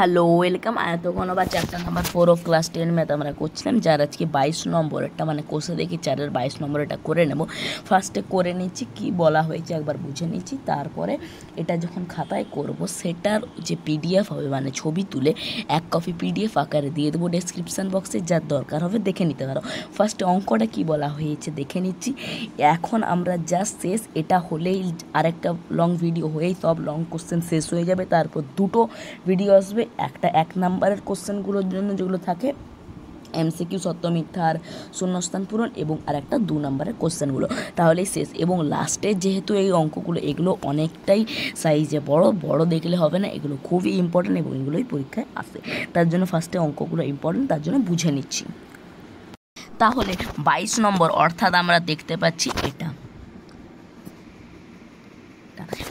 Hello welcome. এতক্ষণ আবার chapter number 4 of class 10 math আমরা করছিলাম, যার আজকে 22 নম্বরেরটা মানে কোষে দেখি 4-এর 22 নম্বরেরটা করে নেব। ফার্স্টে করে নিচ্ছি কি বলা হয়েছে একবার বুঝে নিচ্ছি, তারপরে এটা যখন খাতায় করব সেটার যে পিডিএফ হবে মানে ছবি তুলে 1 কপি পিডিএফ আকারে দিয়ে দেবো ডেসক্রিপশান বক্সে, যার দরকার হবে দেখে নিতে পারো। ফার্স্টে অঙ্কটা কি বলা হয়েছে দেখে নিচ্ছি। এখন আমরা জাস্ট শেষ, এটা হলেই আরেকটা লং ভিডিও হয়েই সব লং কোশ্চেন শেষ হয়ে যাবে। তারপর দুটো ভিডিও আসবে, একটা 1 নম্বরের কোশ্চেনগুলোর জন্য যেগুলো থাকে এমসিকিউ সত্য মিথ্যার শূন্যস্থান পূরণ, এবং আরেকটা 2 নম্বরের কোশ্চেনগুলো, তাহলেই শেষ। এবং লাস্টে যেহেতু এই অঙ্কগুলো এগুলো অনেকটাই সাইজে বড় দেখলে হবে না, এগুলো খুবই ইম্পর্টেন্ট এবং এগুলোই পরীক্ষায় আসে, তার জন্য ফার্স্টে অঙ্কগুলো ইম্পর্টেন্ট, তার জন্য বুঝে নিচ্ছি। তাহলে 22 নম্বর অর্থাৎ আমরা দেখতে পাচ্ছি এটা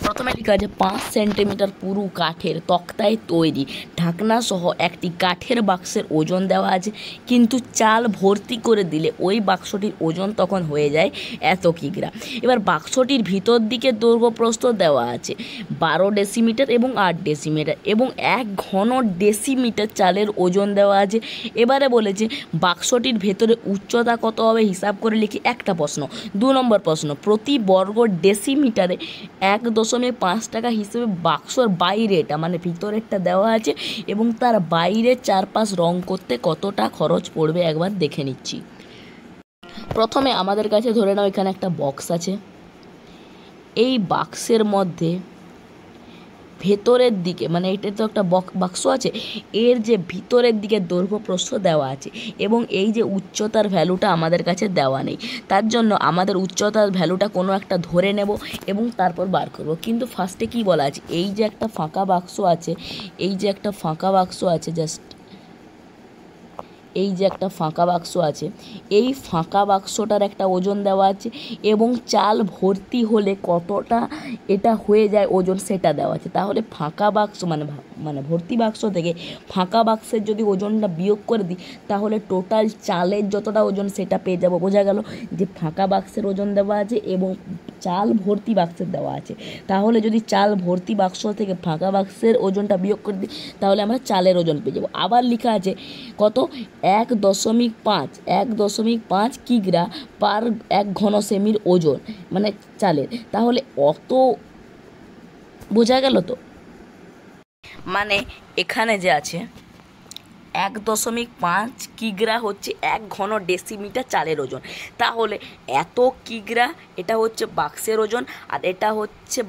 প্রথমে লেখা আছে 5 সেন্টিমিটার পুরু কাঠের তক্তায় তৈরি ঢাকনা সহ একটি কাঠের বাক্সের ওজন দেওয়া আছে, কিন্তু চাল ভর্তি করে দিলে ওই বাক্সটির ওজন তখন হয়ে যায় এত কিগ্রা। এবার বাক্সটির ভিতর দিকে দৈর্ঘ্য প্রস্থ দেওয়া আছে 12 ডেসিমিটার এবং 8 ডেসিমিটার এবং 1 ঘন ডেসিমিটার চালের ওজন দেওয়া আছে। এবারে বলেছে বাক্সটির ভেতরে উচ্চতা কত হবে হিসাব করে লিখি। একটা প্রশ্ন। 2 নম্বর প্রশ্ন, প্রতি বর্গ ডেসিমিটারে 1.5 টাকা হিসেবে বাক্সর বাইরেটা মানে ভিতরেরটা দেওয়া আছে এবং তার বাইরে চারপাশ রং করতে কতটা খরচ পড়বে একবার দেখে নিচ্ছি। প্রথমে আমাদের কাছে ধরে নাও এখানে একটা বক্স আছে, এই বাক্সের মধ্যে ভেতরের দিকে মানে এটা তো একটা বাক্স আছে, এর যে ভিতরের দিকে দৈর্ঘ্য প্রস্থ দেওয়া আছে এবং এই যে উচ্চতার ভ্যালুটা আমাদের কাছে দেওয়া নেই, তার জন্য আমাদের উচ্চতার ভ্যালুটা কোনো একটা ধরে নেব এবং তারপর বার করব। কিন্তু ফার্স্টে কি বলা আছে, এই যে একটা ফাঁকা বাক্স আছে, এই যে একটা ফাঁকা বাক্স আছে, জাস্ট এই যে একটা ফাঁকা বাক্স আছে, এই ফাঁকা বাক্সটার একটা ওজন দেওয়া আছে এবং চাল ভর্তি হলে কতটা এটা হয়ে যায় ওজন সেটা দেওয়া আছে। তাহলে ফাঁকা বাক্স মানে ভর্তি বাক্স থেকে ফাঁকা বাক্সের যদি ওজনটা বিয়োগ করে দিই তাহলে টোটাল চালের যতটা ওজন সেটা পেয়ে যাব। বোঝা গেল যে ফাঁকা বাক্সের ওজন দেওয়া আছে এবং চাল ভর্তি বাক্সের দেওয়া আছে। তাহলে যদি চাল ভর্তি বাক্স থেকে ফাঁকা বাক্সের ওজনটা বিয়োগ করে দিই তাহলে আমরা চালের ওজন পেয়ে যাব। আবার লেখা আছে কত 1.5 কিগ্রা পার 1 ঘন সেমির ওজন মানে চালের। তাহলে অত বোঝা গেল তো, মানে এখানে যে আছে 1.5 কিগ্রা হচ্ছে 1 ঘন ডেসিমিটার চালের ওজন। তাহলে এত কিগ্রা এটা হচ্ছে বাক্সের ওজন আর এটা হচ্ছে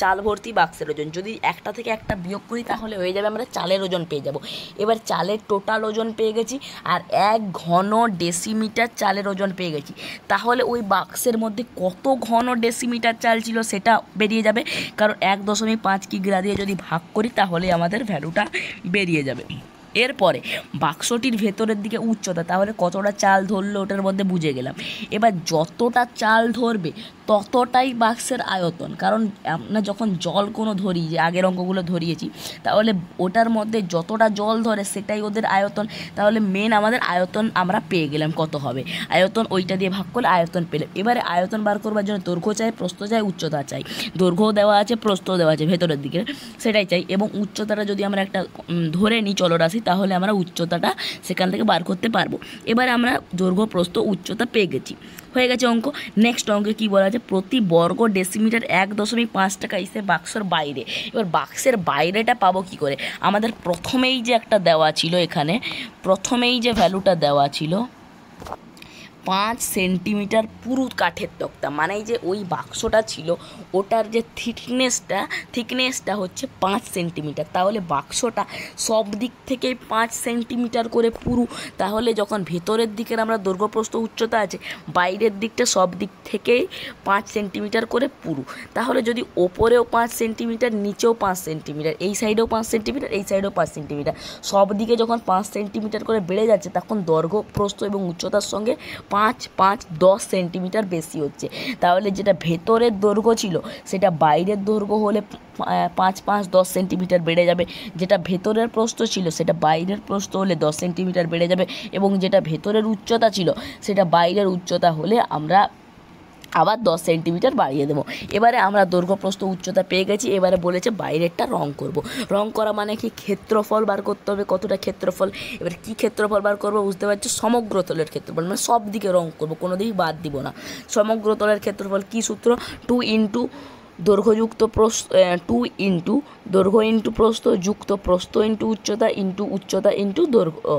চাল ভর্তি বাক্সের ওজন। যদি একটা থেকে একটা বিয়োগ করি তাহলে হয়ে যাবে আমরা চালের ওজন পেয়ে যাব। এবার চালের টোটাল ওজন পেয়ে গেছি আর 1 ঘন ডেসিমিটার চালের ওজন পেয়ে গেছি। তাহলে ওই বাক্সের মধ্যে কত ঘন ডেসিমিটার চাল ছিল সেটা বেরিয়ে যাবে, কারণ 1.5 কিগ্রা দিয়ে যদি ভাগ করি তাহলে আমাদের ভ্যালুটা বেরিয়ে যাবে। এরপরে বাক্সটির ভেতরের দিকে উচ্চতা, তাহলে কতটা চাল ধরলো ওটার মধ্যে বুঝে গেলাম। এবার যতটা চাল ধরবে ততটাই বাক্সের আয়তন, কারণ আমরা যখন জল কোনো ধরি, যে আগের অঙ্কগুলো ধরিয়েছি, তাহলে ওটার মধ্যে যতটা জল ধরে সেটাই ওদের আয়তন। তাহলে মেন আমাদের আয়তন আমরা পেয়ে গেলাম কত হবে, আয়তন ওইটা দিয়ে ভাগ করলে আয়তন পেলাম। এবারে আয়তন বার করবার জন্য দৈর্ঘ্য চাই, প্রস্থ চাই, উচ্চতা চাই। দৈর্ঘ্য দেওয়া আছে, প্রস্থ দেওয়া আছে ভেতরের দিকে, সেটাই চাই। এবং উচ্চতাটা যদি আমরা একটা ধরে নিই চলরাশি তাহলে আমরা উচ্চতাটা সেখান থেকে বার করতে পারবো। এবারে আমরা দৈর্ঘ্য প্রস্থ উচ্চতা পেয়ে গেছি, হয়ে গেছে অঙ্ক। নেক্সট অঙ্কে কী বলা আছে, প্রতি বর্গ ডেসিমিটার 1.5 টাকা হিসেবে বাক্সের বাইরে। এবার বাক্সের বাইরেটা পাবো কি করে, আমাদের প্রথমেই যে একটা দেওয়া ছিল, এখানে প্রথমেই যে ভ্যালুটা দেওয়া ছিল 5 সেন্টিমিটার পুরু কাঠের তক্তা, মানে যে ওই বাক্সটা ছিল ওটার যে থিকনেসটা হচ্ছে 5 সেন্টিমিটার। তাহলে বাক্সটা সব দিক থেকেই 5 সেন্টিমিটার করে পুরু। তাহলে যখন ভেতরের দিকের আমরা দৈর্ঘ্য প্রস্থ উচ্চতা আছে, বাইরের দিকটা সব দিক থেকেই 5 সেন্টিমিটার করে পুরু। তাহলে যদি ওপরেও 5 সেন্টিমিটার, নিচেও 5 সেন্টিমিটার, এই সাইডেও 5 সেন্টিমিটার, এই সাইডেও 5 সেন্টিমিটার, সব দিকে যখন 5 সেন্টিমিটার করে বেড়ে যাচ্ছে তখন দৈর্ঘ্য প্রস্থ এবং উচ্চতার সঙ্গে 5-5-10 সেন্টিমিটার বেশি হচ্ছে। তাহলে যেটা ভেতরের দৈর্ঘ্য ছিল সেটা বাইরের দৈর্ঘ্য হলে 5-5-10 সেন্টিমিটার বেড়ে যাবে, যেটা ভেতরের প্রস্থ ছিল সেটা বাইরের প্রস্থ হলে 10 সেন্টিমিটার বেড়ে যাবে, এবং যেটা ভেতরের উচ্চতা ছিল সেটা বাইরের উচ্চতা হলে আমরা আবার 10 সেন্টিমিটার বাড়িয়ে দেবো। এবারে আমরা দৈর্ঘ্য প্রস্থ উচ্চতা পেয়ে গেছি। এবারে বলেছে বাইরেরটা রং করব। রং করা মানে কি, ক্ষেত্রফল বার করতে হবে, কতটা ক্ষেত্রফল। এবার কি ক্ষেত্রফল বার করবো বুঝতে পারছো, সমগ্রতলের ক্ষেত্রফল, মানে সব দিকে রং করবো, কোনো দিকে বাদ দিব না। সমগ্রতলের ক্ষেত্রফল কি সূত্র, 2 ইন্টু দৈর্ঘ্যযুক্ত প্রস্থ, 2 ইন্টু দৈর্ঘ্য ইন্টু প্রস্থ যুক্ত প্রস্থ ইন্টু উচ্চতা ইন্টু দৈর্ঘ্য,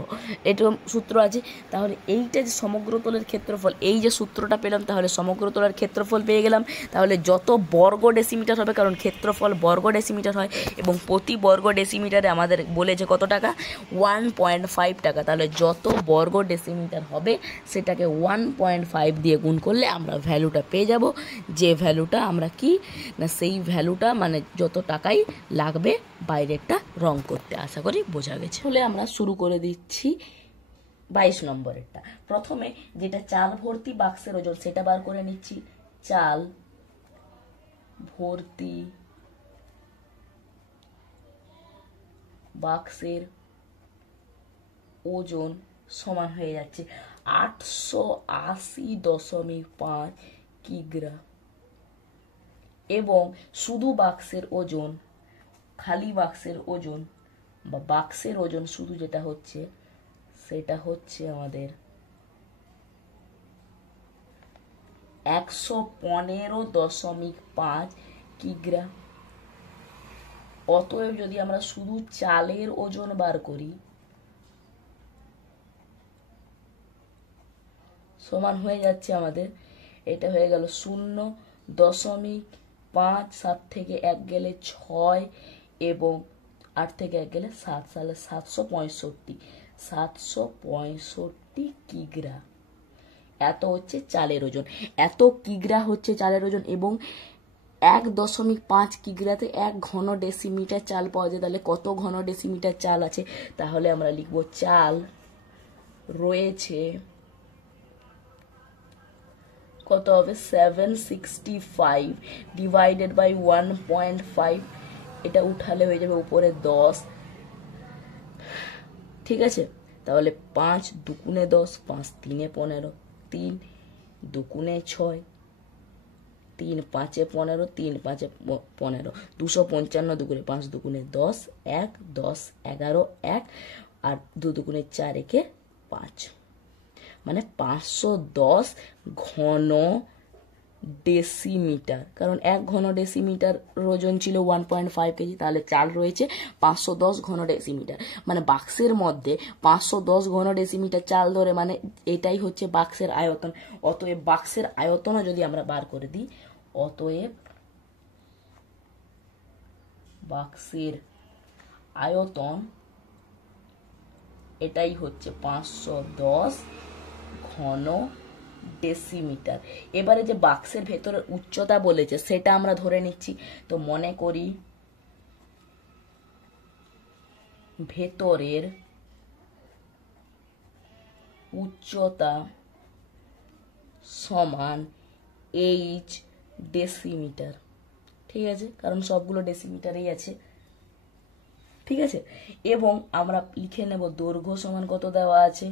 এরকম সূত্র আছে। তাহলে এইটা যে সমগ্রতলের ক্ষেত্রফল, এই যে সূত্রটা পেলাম, তাহলে সমগ্রতলের ক্ষেত্রফল পেয়ে গেলাম। তাহলে যত বর্গ ডেসিমিটার হবে, কারণ ক্ষেত্রফল বর্গ ডেসিমিটার হয়, এবং প্রতি বর্গ ডেসিমিটারে আমাদের বলেছে কত টাকা, 1.5 টাকা। তাহলে যত বর্গ ডেসিমিটার হবে সেটাকে 1.5 দিয়ে গুণ করলে আমরা ভ্যালুটা পেয়ে যাব। যে ভ্যালুটা আমরা কি না, সেই ভ্যালুটা মানে যত টাকাই লাগবে বাইরেরটা রং করতে। আশা করি বোঝা গেছে। তাহলে আমরা শুরু করে দিচ্ছি 22 নম্বরেরটা। প্রথমে যেটা চাল ভর্তি বাক্সের ওজন সেটা বার করে নিচ্ছি। চাল ভর্তি বাক্সের ওজন সমান হয়ে যাচ্ছে 880.5 কিগ্রা, এবং শুধু বাক্সের ওজন, খালি বাক্সের ওজন বা বাক্সের ওজন শুধু যেটা হচ্ছে সেটা হচ্ছে আমাদের 115.5 কিগ্রা। অতএব যদি আমরা শুধু চালের ওজন বার করি, সমান হয়ে যাচ্ছে আমাদের, এটা হয়ে গেল 0.5, 7 থেকে 1 গেলে 6, এবং 8 থেকে 1 গেলে 7, সালে 765 কিগ্রা। এত হচ্ছে চালের ওজন, এত কিগ্রা হচ্ছে চালের ওজন। এবং 1.5 কিগ্রাতে 1 ঘন ডেসিমিটার চাল পাওয়া যায়। তাহলে কত ঘন ডেসিমিটার চাল আছে, তাহলে আমরা লিখব চাল রয়েছে, কত হবে, 765 ডিভাইডেড বাই 1.5, এটা উঠালে হয়ে যাবে উপরে 10, ঠিক আছে। তাহলে 5 দুগুণে 10, 5 3 15, 3 দুগুণে 6, 3 5 15, 3 5 15, 255 দুগুণে 5 দুগুণে 10, 1 10 11 1, আর 2 দুগুণে 4 একে 5, মানে 510 ঘন ডেসিমিটার। কারণ 1 ঘন ডেসিমিটার ওজন ছিল 1.5 কেজি, তাহলে চাল রয়েছে 510 ঘন ডেসিমিটার। মানে বাক্সের মধ্যে 510 ঘন ডেসিমিটার চাল ধরে, মানে এটাই হচ্ছে বাক্সের আয়তন। অতএব বাক্সের আয়তনও যদি আমরা বার করে দিই, অতএব বাক্সের আয়তন এটাই হচ্ছে 510 ঘন ডেসিমিটার। এবারে যে বাক্সের ভেতরের উচ্চতা বলেছে সেটা আমরা ধরে নিচ্ছি। তো মনে করি ভেতরের উচ্চতা সমান এইচ ডেসিমিটার, ঠিক আছে, কারণ সবগুলো ডেসিমিটারেই আছে, ঠিক আছে। এবং আমরা লিখে নেব দৈর্ঘ্য সমান কত দেওয়া আছে,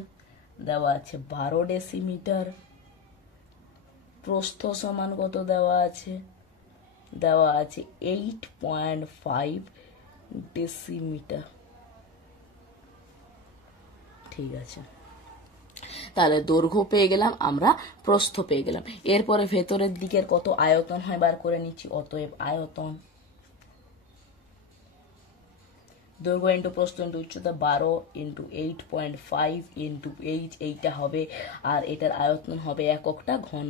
12 ডেসিমিটার। প্রস্থ সমান কত দেওয়া আছে, 8.5 ডেসিমিটার, ঠিক আছে। তাহলে দৈর্ঘ্য পেয়ে গেলাম আমরা, প্রস্থ পেয়ে গেলাম। এরপরে ভেতরের দিকের কত আয়তন হয় বার করে নিচ্ছি। অতএব আয়তন দৈর্ঘ্য ইন্টু প্রস্থ ইন্টু উচ্চতা 12 ইন্টু 8.5 ইন্টু এইচ, এইটা হবে, আর এটার আয়তন হবে এককটা ঘন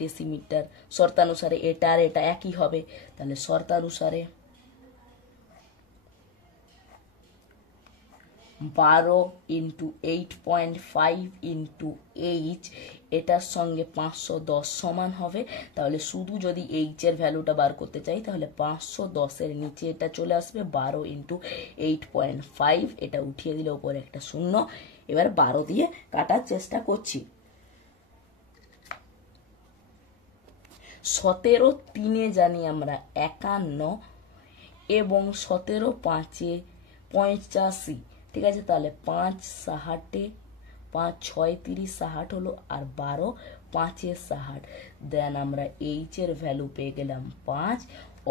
ডেসিমিটার। শর্তানুসারে এটা আর এটা একই হবে, তাহলে শর্তানুসারে 12 ইন্টু 8.5 ইন্টু এইচ, এটার সঙ্গে 510 সমান হবে। তাহলে শুধু যদি এইচ এর ভ্যালুটা বার করতে চাই, তাহলে 510 এর নিচে এটা চলে আসবে, 12 ইন্টু 8.5, এটা উঠিয়ে দিলে উপরে একটা শূন্য। এবার 12 দিয়ে কাটার চেষ্টা করছি। 17 3 জানি আমরা 51, এবং 17 5 85, ঠিক আছে। তাহলে 5 6 5 6 30 60 হলো, আর 12 5/60, দেন আমরা এইচের ভ্যালু পেয়ে গেলাম 5।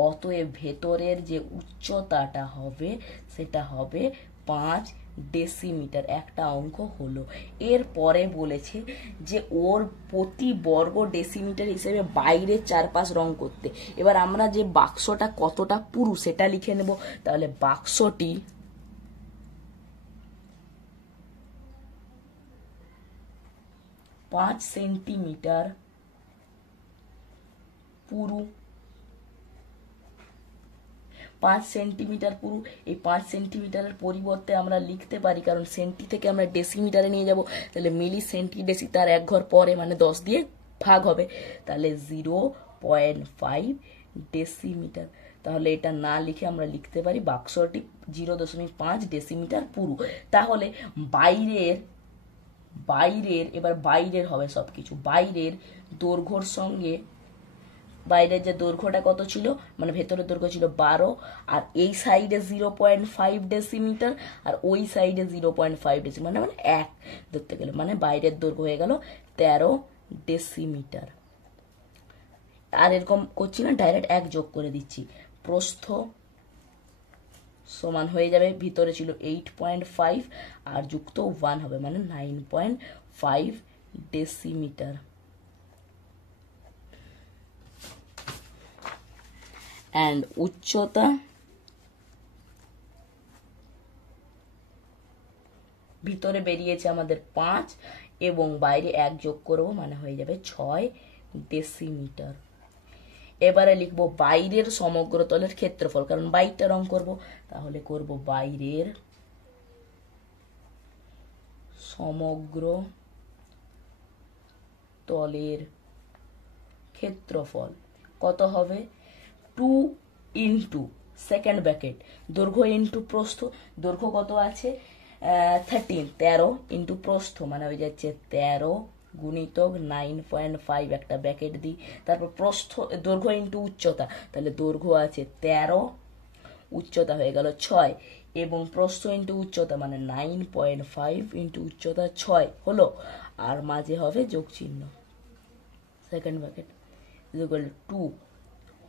অতএব ভেতরের যে উচ্চতাটা হবে সেটা হবে 5 ডেসিমিটার। একটা অঙ্ক হলো। এরপরে বলেছে যে ওর প্রতি বর্গ ডেসিমিটার হিসেবে বাইরের চারপাশ রং করতে। এবার আমরা যে বাক্সটা কতটা পুরু সেটা লিখে নেব। তাহলে বাক্সটি 5 সেন্টিমিটার পুরু। 5 সেন্টিমিটার পুরু। এই 5 সেন্টিমিটারের পরিবর্তে আমরা লিখতে পারি, কারণ সেন্টি থেকে আমরা ডেসিমিটারে নিয়ে যাব, তাহলে মিলি সেন্টি ডেসি তার এক ঘর পরে মানে 10 দিয়ে ভাগ হবে, তাহলে 0.5 ডেসিমিটার। তাহলে এটা না লিখে আমরা লিখতে পারি বাক্সটি 0.5 ডেসিমিটার পুরু। তাহলে বাইরের এবার বাইরের হবে সবকিছু। বাইরের দৈর্ঘ্যর সঙ্গে বাইরের যে দৈর্ঘ্যটা কত ছিল, মানে ভেতরের দৈর্ঘ্য ছিল 12, আর এই সাইডে 0.5 ডেসিমিটার আর ওই সাইডে 0.5 ডেসিমিটার, মানে 1 ধরতে গেলে, মানে বাইরের দৈর্ঘ্য হয়ে গেল 13 ডেসিমিটার। আর এরকম করছি না, ডাইরেক্ট 1 যোগ করে দিচ্ছি। প্রস্থ সমান হয়ে যাবে, ভিতরে ছিল 8.5 আর যুক্ত 1 হবে, মানে 9.5 ডেসিমিটার। অ্যান্ড উচ্চতা ভিতরে বেরিয়েছে আমাদের 5 এবং বাইরে 1 যোগ করব, মানে হয়ে যাবে 6 ডেসিমিটার। এবারে লিখব বাইরের সমগ্র তলের ক্ষেত্রফল, কারণ বাইরটা রং করব, তাহলে করব বাইরের সমগ্র তলের ক্ষেত্রফল কত হবে, 2 ইন্টু সেকেন্ড ব্র্যাকেট দৈর্ঘ্য ইন্টু প্রস্থ। দৈর্ঘ্য কত আছে 13 ইন্টু প্রস্থ, মানে হয়ে যাচ্ছে 13 গুণিতক 9.5, একটা ব্র্যাকেট দিই। তারপর প্রস্থ দৈর্ঘ্য ইন্টু উচ্চতা, তাহলে দৈর্ঘ্য আছে 13, উচ্চতা হয়ে গেল 6, এবং প্রস্থ ইন্টু উচ্চতা মানে 9.5 ইন্টু উচ্চতা 6 হলো, আর মাঝে হবে যোগ চিহ্ন, second bracket equal to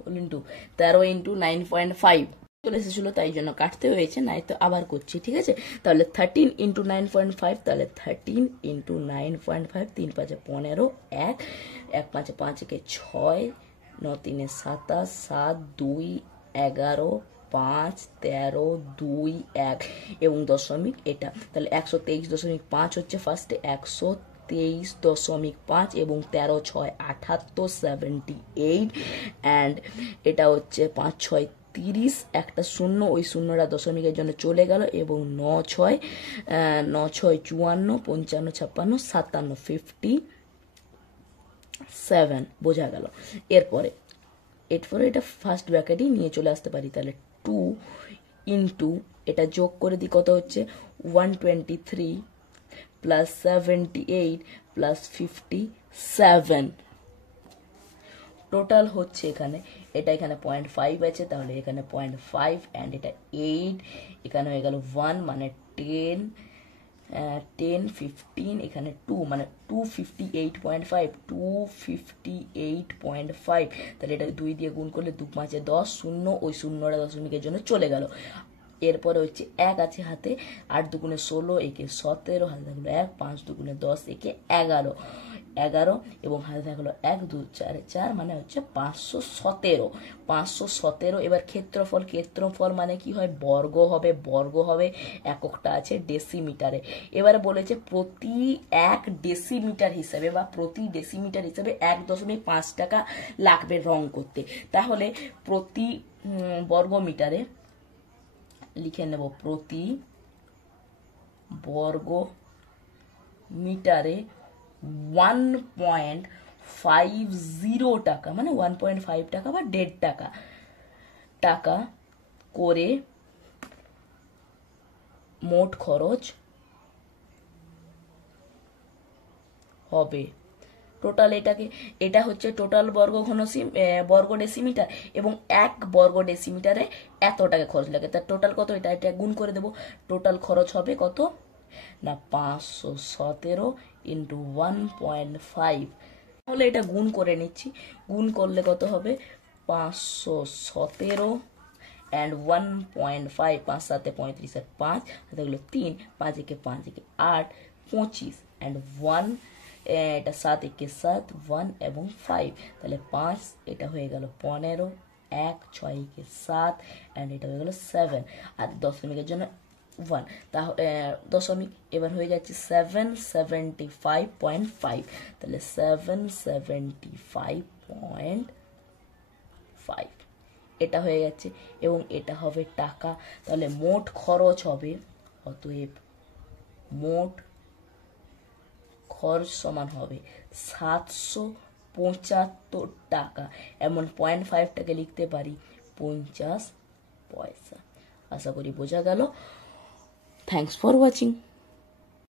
2 into 13 into 9.5 চলে এসেছিল, তাই জন্য কাটতে হয়েছে, নাই তো আবার করছি, ঠিক আছে। তাহলে 13 ইন্টু 9.5, তাহলে 13 ইন্টু 9.5, 3 5 15, 1 1 5 5 কে 6, 9 3 27, 7 2 11, 5 13, 2 1 এবং দশমিক এটা, তাহলে 123.5 হচ্ছে ফার্স্টে, 123.5 এবং 13 6 78, 78, অ্যান্ড এটা হচ্ছে 5 6 30, একটা শূন্য, ওই শূন্যটা দশমিকের জন্য চলে গেল, এবং 9 6 54, 55 56 57, 57 বোঝা গেল। এরপরে এটা ফার্স্ট ব্র্যাকেটই নিয়ে চলে আসতে পারি, তাহলে 2 ইন্টু এটা যোগ করে দিই, কত হচ্ছে 123 প্লাস 78 প্লাস 57, টোটাল হচ্ছে এখানে, এটা এখানে 0.5 আছে, তাহলে এখানে 0.5 অ্যান্ড এটা 8, এখানে হয়ে গেল 1 মানে 10 10 15, এখানে 2 মানে 258.5, 258.5, তাহলে এটা 2 দিয়ে গুণ করলে 2 5 10, শূন্য, ওই শূন্যটা দশমিকের জন্য চলে গেল। এরপরে হচ্ছে 1 আছে হাতে, 8 দুগুণে 16, একে 17, হাতে থাকলো 1, 5 দুগুণে 10, একে 11 এবং হাতে থাকলো 1 2 4 4, মানে হচ্ছে 517। এবার ক্ষেত্রফল মানে কি হয়, বর্গ হবে, এককটা আছে ডেসিমিটারে। এবারে বলেছে প্রতি 1 ডেসিমিটার হিসাবে বা প্রতি ডেসিমিটার হিসাবে 1.5 টাকা লাগবে রং করতে। তাহলে প্রতি বর্গ মিটারে লিখে নেব, প্রতি বর্গ মিটারে 1.50 টাকা, মানে 1.5 টাকা বা 1.5 টাকা করে মোট খরচ হবে। টোটাল এটা হচ্ছে টোটাল বর্গ ডেসিমিটার, এবং 1 বর্গ ডেসিমিটারে এত টাকা খরচ লাগে, তার টোটাল কত, এটা গুণ করে দেব। টোটাল খরচ হবে কত না 517 ইন্টু 1.5 তাহলে এটা গুণ করে নিচ্ছি, গুণ করলে কত হবে 517 অ্যান্ড 1.5, 5 7 35 আর 5 হাতে গেলো 3, 5 একে 5 একে 8, 25 অ্যান্ড 1, এটা 7 একে 7, 1 এবং 5, তাহলে 5, এটা হয়ে গেল 15, 1 6 একে 7 অ্যান্ড এটা হয়ে গেল 7, আর দশমিকের জন্য 1, তাহলে দশমিক এবার হয়ে যাচ্ছে 775.5, তাহলে 775.5 এটা হয়ে যাচ্ছে, এবং এটা হবে টাকা। তাহলে মোট খরচ হবে, অতএব মোট খরচ সমান হবে 775 টাকা। এমন 0.5টাকে লিখতে পারি 50 পয়সা। আশা করি বোঝা গেল। Thanks for watching.